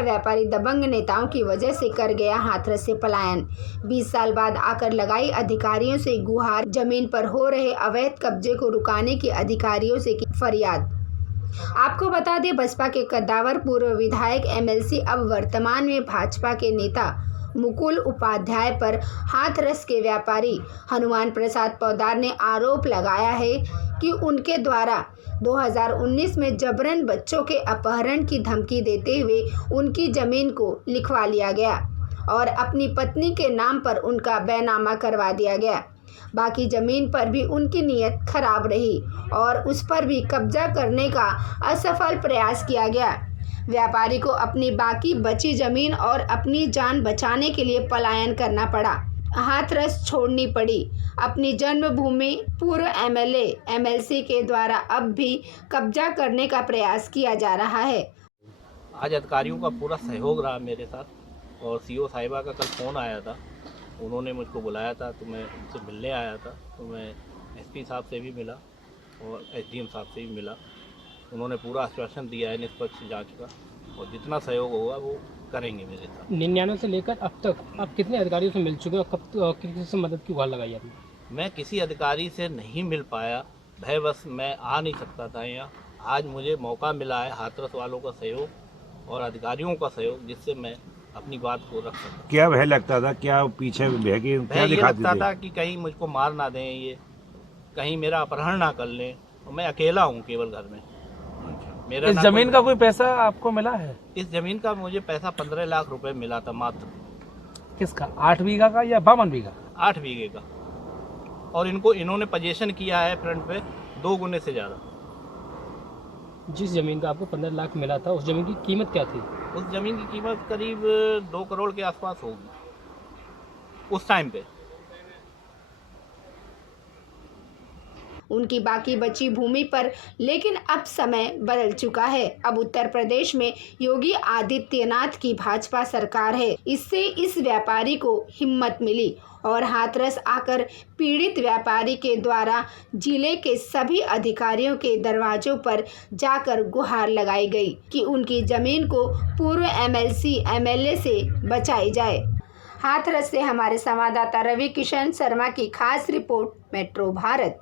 व्यापारी दबंग नेताओं की वजह से कर गया हाथरस से पलायन। 20 साल बाद आकर लगाई अधिकारियों से गुहार। जमीन पर हो रहे अवैध कब्जे को रुकाने की अधिकारियों से की फरियाद। आपको बता दें, बसपा के कद्दावर पूर्व विधायक एमएलसी अब वर्तमान में भाजपा के नेता मुकुल उपाध्याय पर हाथरस के व्यापारी हनुमान प्रसाद पोद्दार ने आरोप लगाया है कि उनके द्वारा 2019 में जबरन बच्चों के अपहरण की धमकी देते हुए उनकी जमीन को लिखवा लिया गया और अपनी पत्नी के नाम पर उनका बैनामा करवा दिया गया। बाकी जमीन पर भी उनकी नीयत खराब रही और उस पर भी कब्जा करने का असफल प्रयास किया गया। व्यापारी को अपनी बाकी बची जमीन और अपनी जान बचाने के लिए पलायन करना पड़ा, हाथरस छोड़नी पड़ी। अपनी जन्मभूमि पूर्व एमएलए एमएलसी के द्वारा अब भी कब्जा करने का प्रयास किया जा रहा है। आज अधिकारियों का पूरा सहयोग रहा मेरे साथ और सीओ साहिबा का कल फ़ोन आया था, उन्होंने मुझको बुलाया था तो मैं उनसे मिलने आया था। तो मैं एसपी साहब से भी मिला और एसडीएम साहब से भी मिला। उन्होंने पूरा आश्वासन दिया है निष्पक्ष जांच का और जितना सहयोग होगा वो करेंगे मेरे साथ। 99 से लेकर अब तक आप कितने अधिकारियों से मिल चुके हैं और कब किसी से मदद की गुहार लगाई आपने? मैं किसी अधिकारी से नहीं मिल पाया, भयवश मैं आ नहीं सकता था यहाँ। आज मुझे मौका मिला है हाथरस वालों का सहयोग और अधिकारियों का सहयोग, जिससे मैं अपनी बात को रख सकता। क्या भय लगता था, क्या पीछे भय क्या दिखाती लगता था कि कहीं मुझको मार ना दें, ये कहीं मेरा अपहरण ना कर लें। और मैं अकेला हूँ केवल घर में। मेरा इस जमीन का कोई पैसा आपको मिला है? इस जमीन का मुझे पैसा 15 लाख रुपए मिला था मात्र। किसका? 8 बीघा का या 52 बीघा? 8 बीघे का। और इन्होंने पोजीशन किया है फ्रंट पे 2 गुने से ज़्यादा। जिस जमीन का आपको 15 लाख मिला था, उस जमीन की कीमत क्या थी? उस जमीन की कीमत करीब 2 करोड़ के आसपास होगी उस टाइम पे। उनकी बाकी बची भूमि पर लेकिन अब समय बदल चुका है। अब उत्तर प्रदेश में योगी आदित्यनाथ की भाजपा सरकार है। इससे इस व्यापारी को हिम्मत मिली और हाथरस आकर पीड़ित व्यापारी के द्वारा जिले के सभी अधिकारियों के दरवाजों पर जाकर गुहार लगाई गई कि उनकी जमीन को पूर्व एमएलसी एमएलए से बचाई जाए। हाथरस से हमारे संवाददाता रवि किशन शर्मा की खास रिपोर्ट, मेट्रो भारत।